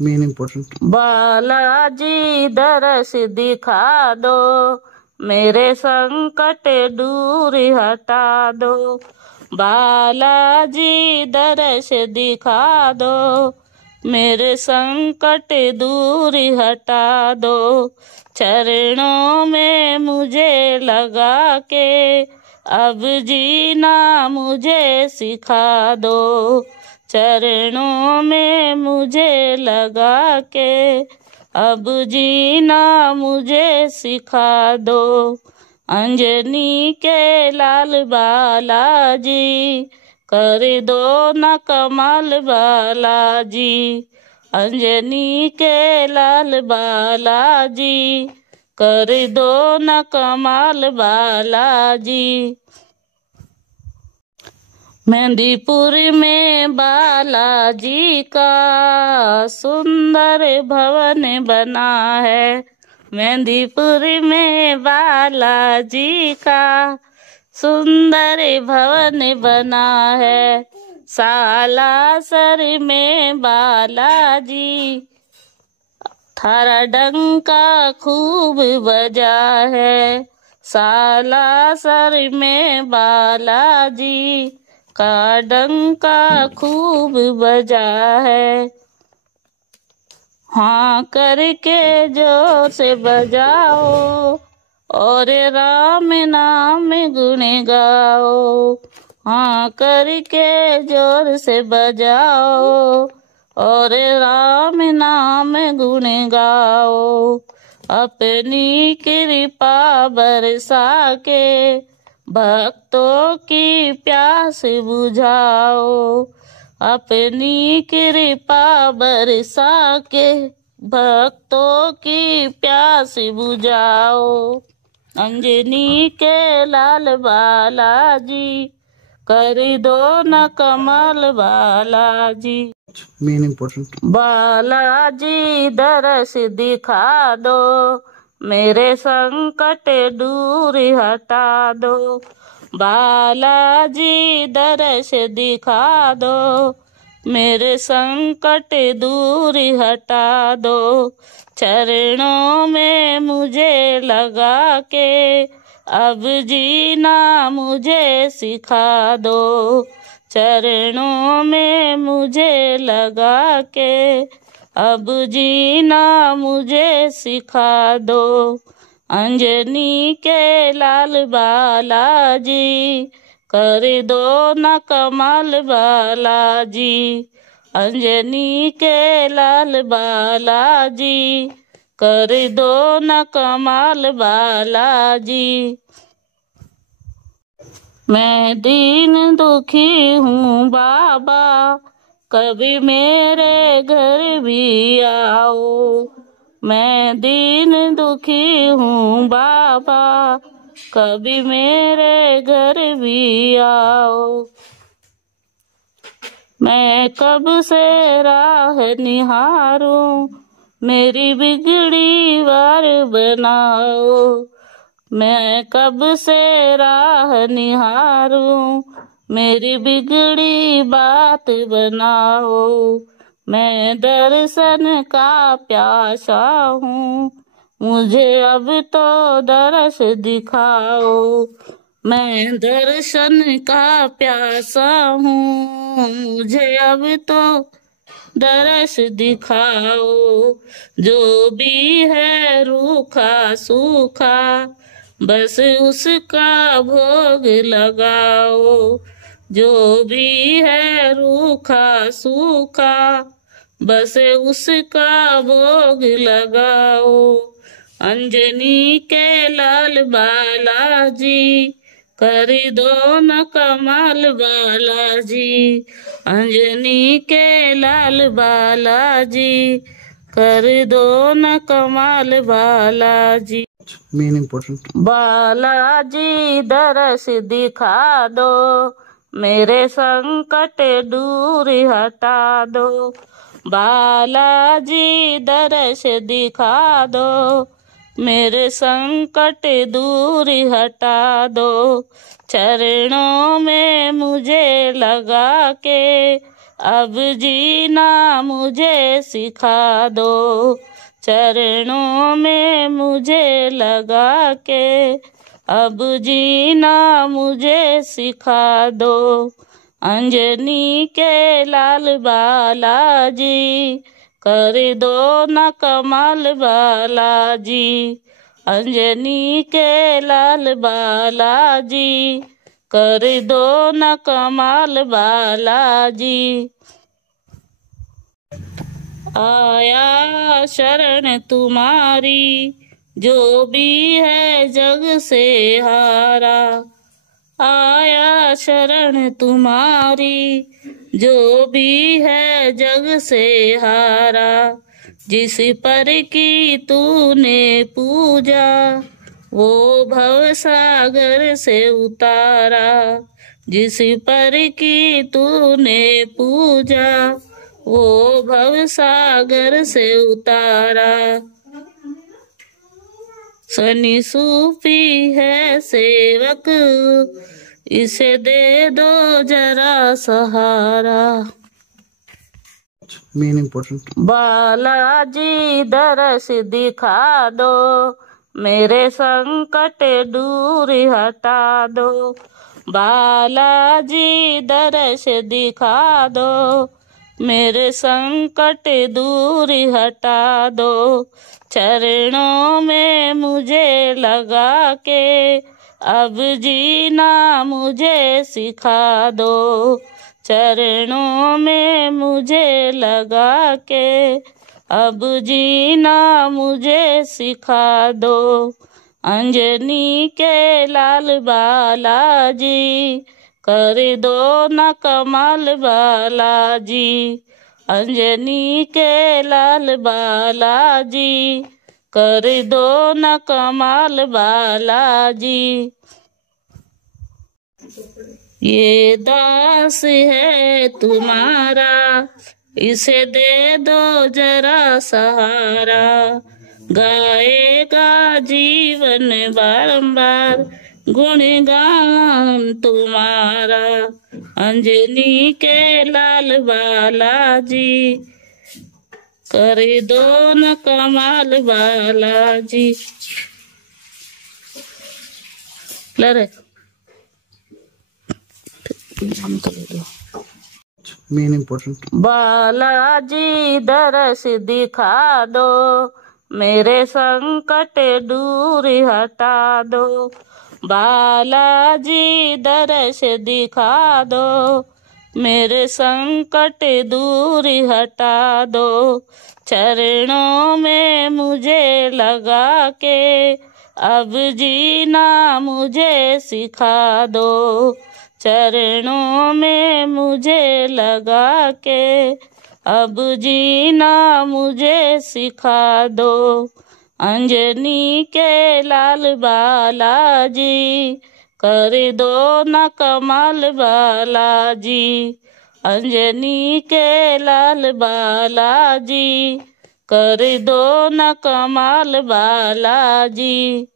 Main important. Balaji दरस दिखा दो, मेरे संकट दूर हटा दो। बालाजी दरस दिखा दो, मेरे संकट दूर हटा दो। चरणों में मुझे लगा के अब जीना मुझे सिखा दो। चरणों में मुझे लगा के अब जीना मुझे सिखा दो। अंजनी के लाल बालाजी कर दो न कमाल बालाजी। अंजनी के लाल बालाजी कर दो न कमाल बालाजी। मेहंदीपुर में बालाजी का सुंदर भवन बना है। मेहंदीपुर में बालाजी का सुंदर भवन बना है। सालासर में बालाजी थारा डंका खूब बजा है। सालासर में बालाजी का डंका खूब बजा है। हाँ करके जोर से बजाओ और राम नाम गुण गाओ। हाँ करके जोर से बजाओ और राम नाम गुण गाओ। अपनी कृपा बरसा के भक्तों की प्यास बुझाओ। अपनी कृपा बरसा के भक्तों की प्यास बुझाओ। अंजनी के लाल बालाजी कर दो न कमाल बालाजी। Main important. बालाजी दरस दिखा दो, मेरे संकट दूर हटा दो। बालाजी दरस दिखा दो, मेरे संकट दूर हटा दो। चरणों में मुझे लगा के अब जीना मुझे सिखा दो। चरणों में मुझे लगा के अब जीना मुझे सिखा दो। अंजनी के लाल बालाजी कर दो न कमाल बालाजी। अंजनी के लाल बालाजी कर दो न कमाल बालाजी। मैं दीन दुखी हूँ बाबा, कभी मेरे घर भी आओ। मैं दीन दुखी हूँ बाबा, कभी मेरे घर भी आओ। मैं कब से राह निहारूं, मेरी बिगड़ी वार बनाओ। मैं कब से राह निहारूं, मेरी बिगड़ी बात बनाओ। मैं दर्शन का प्यासा हूँ, मुझे अब तो दरस दिखाओ। मैं दर्शन का प्यासा हूँ, मुझे अब तो दरस दिखाओ। जो भी है रूखा सूखा, बस उसका भोग लगाओ। जो भी है रूखा सूखा, बस उसका भोग लगाओ। अंजनी के लाल बालाजी कर दो न कमाल बालाजी। अंजनी के लाल बालाजी कर दो न कमाल बालाजी। Main important. बालाजी दरस दिखा दो, मेरे संकट दूर हटा दो। बालाजी दरस दिखा दो, मेरे संकट दूर हटा दो। चरणों में मुझे लगा के अब जीना मुझे सिखा दो, चरणों में मुझे लगा के अब जीना मुझे सिखा दो। अंजनी के लाल बालाजी कर दो न कमाल बालाजी, अंजनी के लाल बालाजी कर दो न कमाल बालाजी। आया शरण तुम्हारी जो भी है जग से हारा, आया शरण तुम्हारी जो भी है जग से हारा, जिस पर की तूने पूजा वो भव सागर से उतारा, जिस पर की तूने पूजा वो भव सागर से उतारा। सनी सूफी है सेवक इसे दे दो जरा सहारा। Main important. बालाजी दरस दिखा दो, मेरे संकट दूर हटा दो, बालाजी दरस दिखा दो, मेरे संकट दूर हटा दो। चरणों में मुझे लगा के अब जीना मुझे सिखा दो, चरणों में मुझे लगा के अब जीना मुझे सिखा दो। अंजनी के लाल बालाजी कर दो न कमाल बालाजी, अंजनी के लाल बालाजी कर दो न कमाल बालाजी। ये दास है तुम्हारा इसे दे दो जरा सहारा, गाएगा जीवन बारंबार गुणगान तुम्हारा। अंजनी के लाल बालाजी कर दो न कमाल बालाजी। लरे मेन इम्पोर्टेंट। बालाजी दरस दिखा दो, मेरे संकट दूर हटा दो, बालाजी दरस दिखा दो, मेरे संकट दूर हटा दो। चरणों में मुझे लगा के अब जीना मुझे सिखा दो, चरणों में मुझे लगा के अब जीना मुझे सिखा दो। अंजनी के लाल बालाजी कर दो न कमाल बालाजी, अंजनी के लाल बालाजी कर दो न कमाल बालाजी।